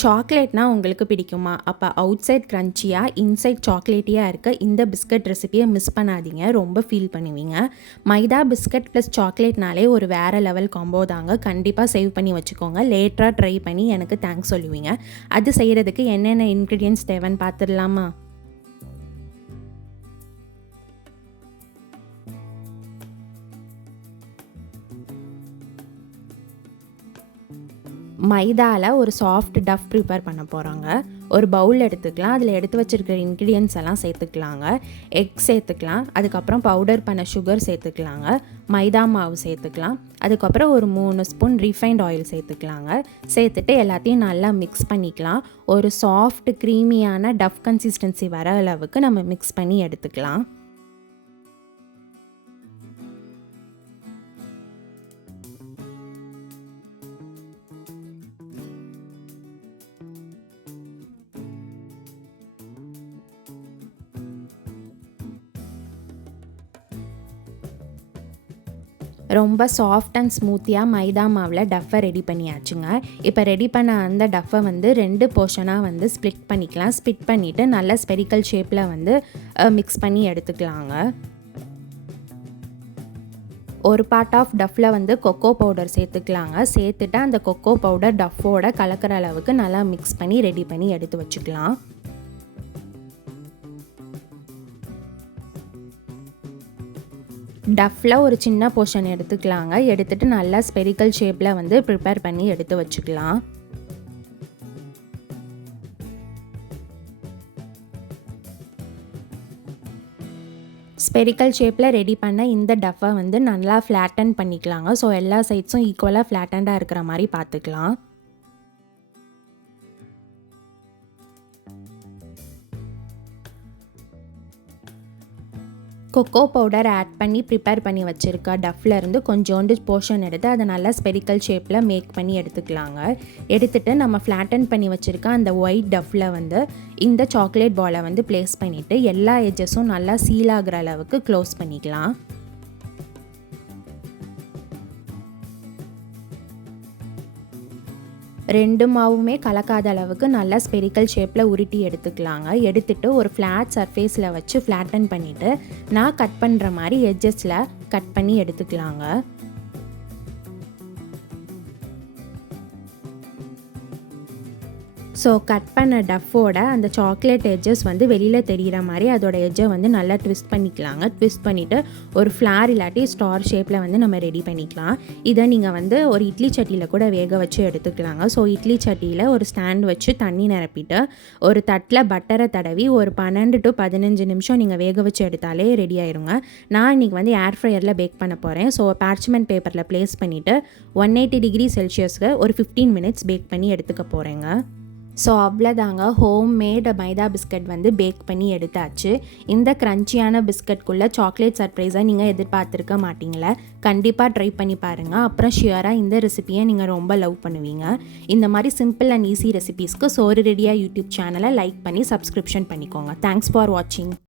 சாக்லேட்னா உங்களுக்கு பிடிக்குமா? அப்போ அவுட் சைட் க்ரன்ச்சியாக இன்சைட் சாக்லேட்டியாக இருக்க இந்த பிஸ்கட் ரெசிபியை மிஸ் பண்ணாதீங்க. ரொம்ப ஃபீல் பண்ணுவீங்க. மைதா பிஸ்கட் ப்ளஸ் சாக்லேட்னாலே ஒரு வேறு லெவல் காம்போ தாங்க. கண்டிப்பாக சேவ் பண்ணி வச்சுக்கோங்க. லேட்டராக ட்ரை பண்ணி எனக்கு தேங்க்ஸ் சொல்லுவீங்க. அது செய்கிறதுக்கு என்னென்ன இன்க்ரீடியன்ட்ஸ் தேவைன்னு பார்த்துடலாமா? மைதாவில் ஒரு சாஃப்ட் டஃப் ப்ரிப்பேர் பண்ண போகிறாங்க. ஒரு பவுல் எடுத்துக்கலாம். அதில் எடுத்து வச்சுருக்கிற இன்க்ரீடியன்ட்ஸ் எல்லாம் சேர்த்துக்கலாங்க. எக் சேர்த்துக்கலாம். அதுக்கப்புறம் பவுடர் பண்ண சுகர் சேர்த்துக்கலாங்க. மைதா மாவு சேர்த்துக்கலாம். அதுக்கப்புறம் ஒரு 3 ஸ்பூன் ரீஃபைண்ட் ஆயில் சேர்த்துக்கலாங்க. சேர்த்துட்டு எல்லாத்தையும் நல்லா மிக்ஸ் பண்ணிக்கலாம். ஒரு சாஃப்ட் க்ரீமியான டஃப் கன்சிஸ்டன்சி வர அளவுக்கு நம்ம மிக்ஸ் பண்ணி எடுத்துக்கலாம். ரொம்ப சாஃப்ட் அண்ட் ஸ்மூத்தியாக மைதா மாவில் டஃப்பை ரெடி பண்ணியாச்சுங்க. இப்போ ரெடி பண்ண அந்த டஃப்பை வந்து 2 போர்ஷனாக வந்து ஸ்ப்ளிட் பண்ணிக்கலாம். ஸ்ப்ளிட் பண்ணிவிட்டு நல்ல ஸ்பெரிக்கல் ஷேப்பில் வந்து மிக்ஸ் பண்ணி எடுத்துக்கலாங்க. ஒரு பார்ட் ஆஃப் டஃப்பில் வந்து கொக்கோ பவுடர் சேர்த்துக்கலாங்க. சேர்த்துட்டு அந்த கொக்கோ பவுடர் டஃப்போட கலக்கிற அளவுக்கு நல்லா மிக்ஸ் பண்ணி ரெடி பண்ணி எடுத்து வச்சுக்கலாம். டஃப்பில் ஒரு சின்ன போர்ஷன் எடுத்துக்கலாங்க. எடுத்துகிட்டு நல்லா ஸ்பெரிக்கல் ஷேப்பில் வந்து ப்ரிப்பேர் பண்ணி எடுத்து வச்சுக்கலாம். ஸ்பெரிக்கல் ஷேப்பில் ரெடி பண்ண இந்த டஃப்பை வந்து நல்லா ஃப்ளாட்டன் பண்ணிக்கலாங்க. ஸோ எல்லா சைட்ஸும் ஈக்குவலாக ஃப்ளாட்டண்டாக இருக்கிற மாதிரி பார்த்துக்கலாம். கொக்கோ பவுடர் ஆட் பண்ணி ப்ரிப்பேர் பண்ணி வச்சுருக்க டஃப்லேருந்து கொஞ்சோண்டு போர்ஷன் எடுத்து அதை நல்லா ஸ்பெரிக்கல் ஷேப்பில் மேக் பண்ணி எடுத்துக்கலாங்க. எடுத்துகிட்டு நம்ம ஃப்ளாட்டன் பண்ணி வச்சுருக்க அந்த ஒயிட் டஃப்பில் வந்து இந்த சாக்லேட் பாலை வந்து ப்ளேஸ் பண்ணிவிட்டு எல்லா எட்ஜஸும் நல்லா சீல் ஆகிற அளவுக்கு க்ளோஸ் பண்ணிக்கலாம். ரெண்டு மாவுமே கலக்காத அளவுக்கு நல்லா ஸ்பெரிக்கல் ஷேப்பில் உருட்டி எடுத்துக்கலாங்க. எடுத்துகிட்டு ஒரு ஃப்ளாட் சர்ஃபேஸில் வச்சு ஃப்ளாட்டன் பண்ணிவிட்டு நான் கட் பண்ணுற மாதிரி எட்ஜஸில் கட் பண்ணி எடுத்துக்கலாங்க. ஸோ கட் பண்ண டஃப்போட அந்த சாக்லேட் எட்ஜஸ் வந்து வெளியில் தெரிகிற மாதிரி அதோட எட்ஜை வந்து நல்லா ட்விஸ்ட் பண்ணிக்கலாங்க. ட்விஸ்ட் பண்ணிவிட்டு ஒரு ஃப்ளார் இல்லாட்டி ஸ்டார் ஷேப்பில் வந்து நம்ம ரெடி பண்ணிக்கலாம். இதை நீங்கள் வந்து ஒரு இட்லி சட்டியில் கூட வேக வச்சு எடுத்துக்கலாங்க. ஸோ இட்லி சட்டியில் ஒரு ஸ்டாண்ட் வச்சு தண்ணி நிரப்பிட்டு ஒரு தட்டில் பட்டரை தடவி ஒரு 12 to 15 நிமிஷம் நீங்கள் வேக வச்சு எடுத்தாலே ரெடி ஆயிருங்க. நான் இன்றைக்கி வந்து ஏர்ஃப்ரையரில் பேக் பண்ண போகிறேன். ஸோ பார்ச்மெண்ட் பேப்பரில் ப்ளேஸ் பண்ணிவிட்டு 180 டிகிரி செல்சியஸ்க்கு ஒரு 15 மினிட்ஸ் பேக் பண்ணி எடுத்துக்க போகிறேங்க. ஸோ அவ்வளோதாங்க, ஹோம் மேட் மைதா பிஸ்கட் வந்து பேக் பண்ணி எடுத்தாச்சு. இந்த க்ரன்ச்சியான பிஸ்கட்குள்ளே சாக்லேட் சர்ப்ரைஸாக நீங்கள் எதிர்பார்த்துருக்க மாட்டிங்களே. கண்டிப்பாக ட்ரை பண்ணி பாருங்கள். அப்புறம் ஷியராக இந்த ரெசிபியை நீங்கள் ரொம்ப லவ் பண்ணுவீங்க. இந்த மாதிரி சிம்பிள் அண்ட் ஈஸி ரெசிபீஸ்க்கு சோறு ரெடியாக யூடியூப் சேனலை லைக் பண்ணி சப்ஸ்கிரிப்ஷன் பண்ணிக்கோங்க. தேங்க்ஸ் ஃபார் வாட்சிங்.